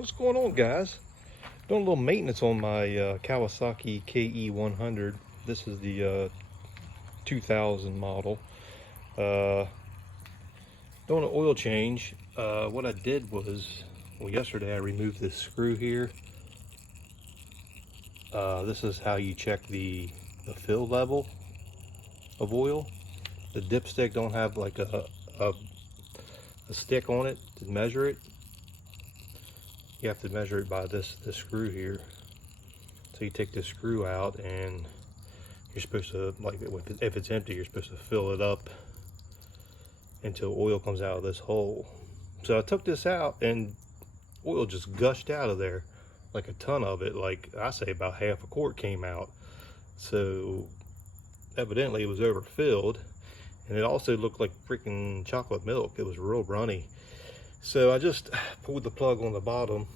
What's going on, guys? Doing a little maintenance on my Kawasaki KE100. This is the 2000 model. Doing an oil change. What I did was, well, yesterday I removed this screw here. This is how you check the fill level of oil. The dipstick don't have like a stick on it to measure it. You have to measure it by this screw here. So you take this screw out and you're supposed to, like, if it's empty, you're supposed to fill it up until oil comes out of this hole. So I took this out and oil just gushed out of there, like a ton of it. Like, I say about half a quart came out. So evidently it was overfilled, and it also looked like freaking chocolate milk. It was real runny. So I just pulled the plug on the bottom.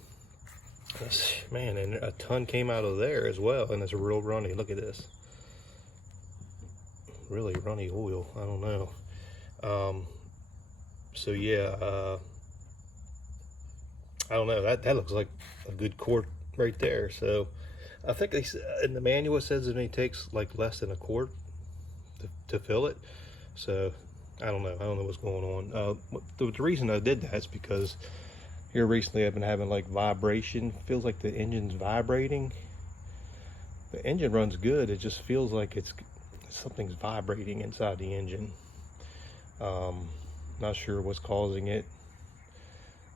Man, and a ton came out of there as well, and it's real runny. Look at this. Really runny oil. I don't know. So yeah, I don't know. That looks like a good quart right there. So I think in the manual it says it only takes like less than a quart to fill it. So I don't know what's going on. The reason I did that is because here recently I've been having like vibration. Feels like the engine's vibrating. The engine runs good. It just feels like something's vibrating inside the engine. Not sure what's causing it.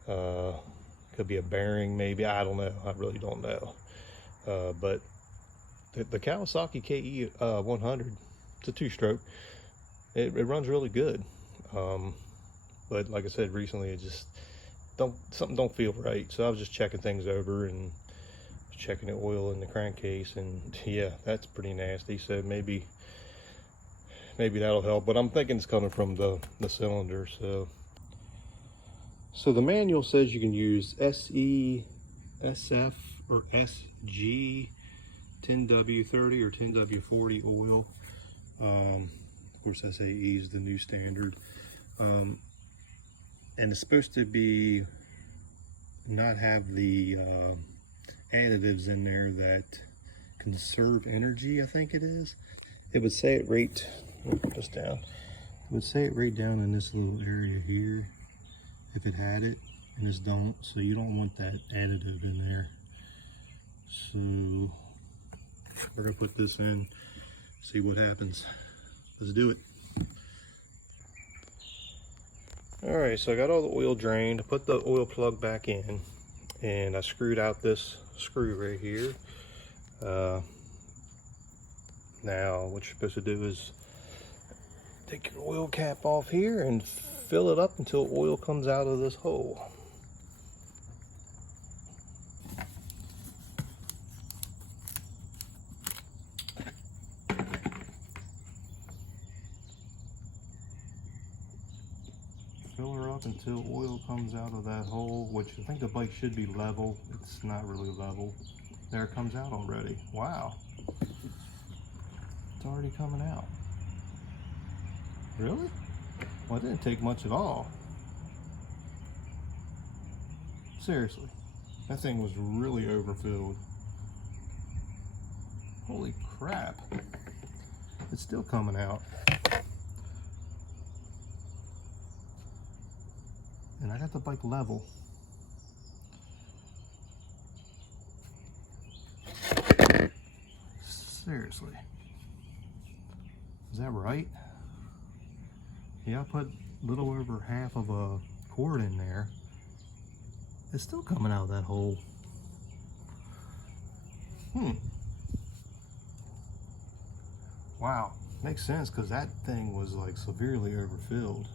Could be a bearing maybe. I don't know. I really don't know. But the Kawasaki KE100, it's a 2-stroke. It runs really good, but like I said, recently it just something don't feel right. So I was just checking things over and checking the oil in the crankcase, and yeah, that's pretty nasty. So maybe that'll help, but I'm thinking it's coming from the cylinder. So the manual says you can use SE, SF, or SG 10W30 or 10W40 oil. Of course, SAE is the new standard, and it's supposed to be not have the additives in there that conserve energy. I think it is. It would say it right just down. It would say it right down in this little area here if it had it, and this don't. So you don't want that additive in there. So we're gonna put this in, see what happens. Let's do it. All right, so I got all the oil drained. I put the oil plug back in, and I screwed out this screw right here. Now what you're supposed to do is take your oil cap off here and fill it up until oil comes out of this hole. Fill her up until oil comes out of that hole, which I think the bike should be level. It's not really level. There it comes out already. Wow. It's already coming out. Really? Well, it didn't take much at all. Seriously. That thing was really overfilled. Holy crap. It's still coming out. And I got the bike level. Seriously. Is that right? Yeah, I put a little over half of a quart in there. It's still coming out of that hole. Wow. Makes sense, because that thing was like severely overfilled.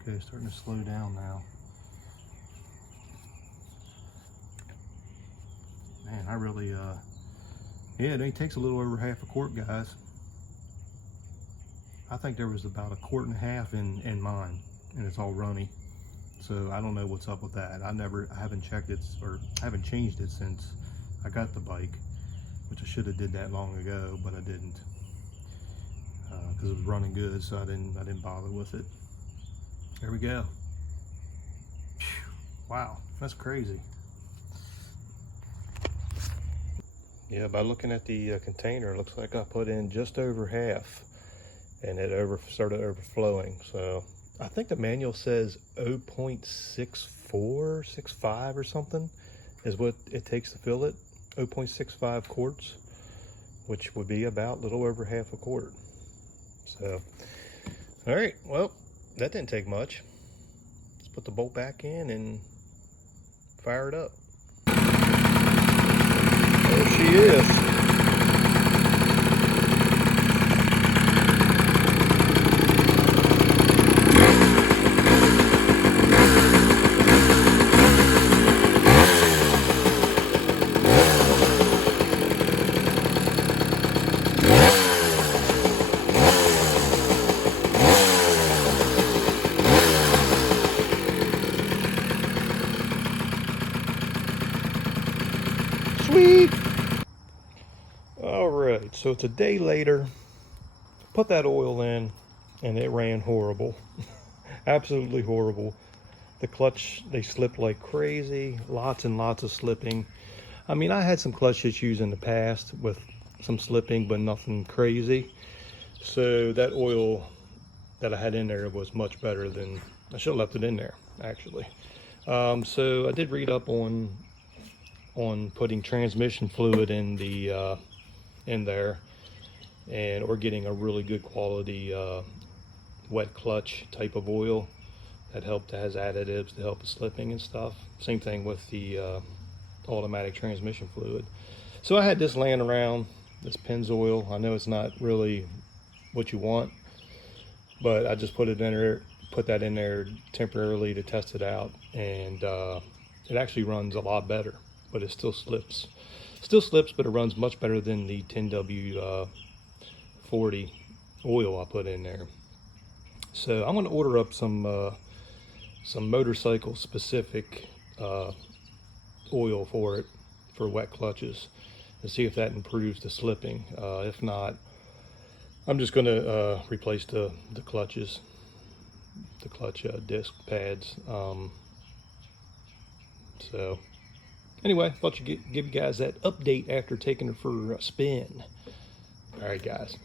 Okay, starting to slow down now. Man, I really, yeah, it only takes a little over half a quart, guys. I think there was about a quart and a half in mine, and it's all runny. So I don't know what's up with that. I haven't checked it, or haven't changed it since I got the bike, which I should have did that long ago, but I didn't, because it was running good. So I didn't bother with it. There we go. Phew. Wow, that's crazy. Yeah, by looking at the container, it looks like I put in just over half, and it started overflowing. So I think the manual says 0.64, 65 or something is what it takes to fill it. 0.65 quarts, which would be about a little over half a quart. So, all right, well, that didn't take much. Let's put the bolt back in and fire it up. There she is. Sweet. All right, so it's a day later. Put that oil in and it ran horrible. Absolutely horrible. The clutch, they slipped like crazy. Lots and lots of slipping. I mean, I had some clutch issues in the past with some slipping, but nothing crazy. So that oil that I had in there was much better than, I should have left it in there, actually. So I did read up on putting transmission fluid in the in there, and or getting a really good quality wet clutch type of oil that has additives to help with slipping and stuff. Same thing with the automatic transmission fluid. So I had this laying around, this Pennzoil. I know it's not really what you want, but I just put it in there, put that in there temporarily to test it out, and it actually runs a lot better, but it still slips. Still slips, but it runs much better than the 10W40 oil I put in there. So I'm going to order up some motorcycle specific oil for it, for wet clutches, and see if that improves the slipping. If not, I'm just going to replace the clutches, the clutch disc pads. So anyway, I thought I'd give you guys that update after taking it for a spin. All right, guys.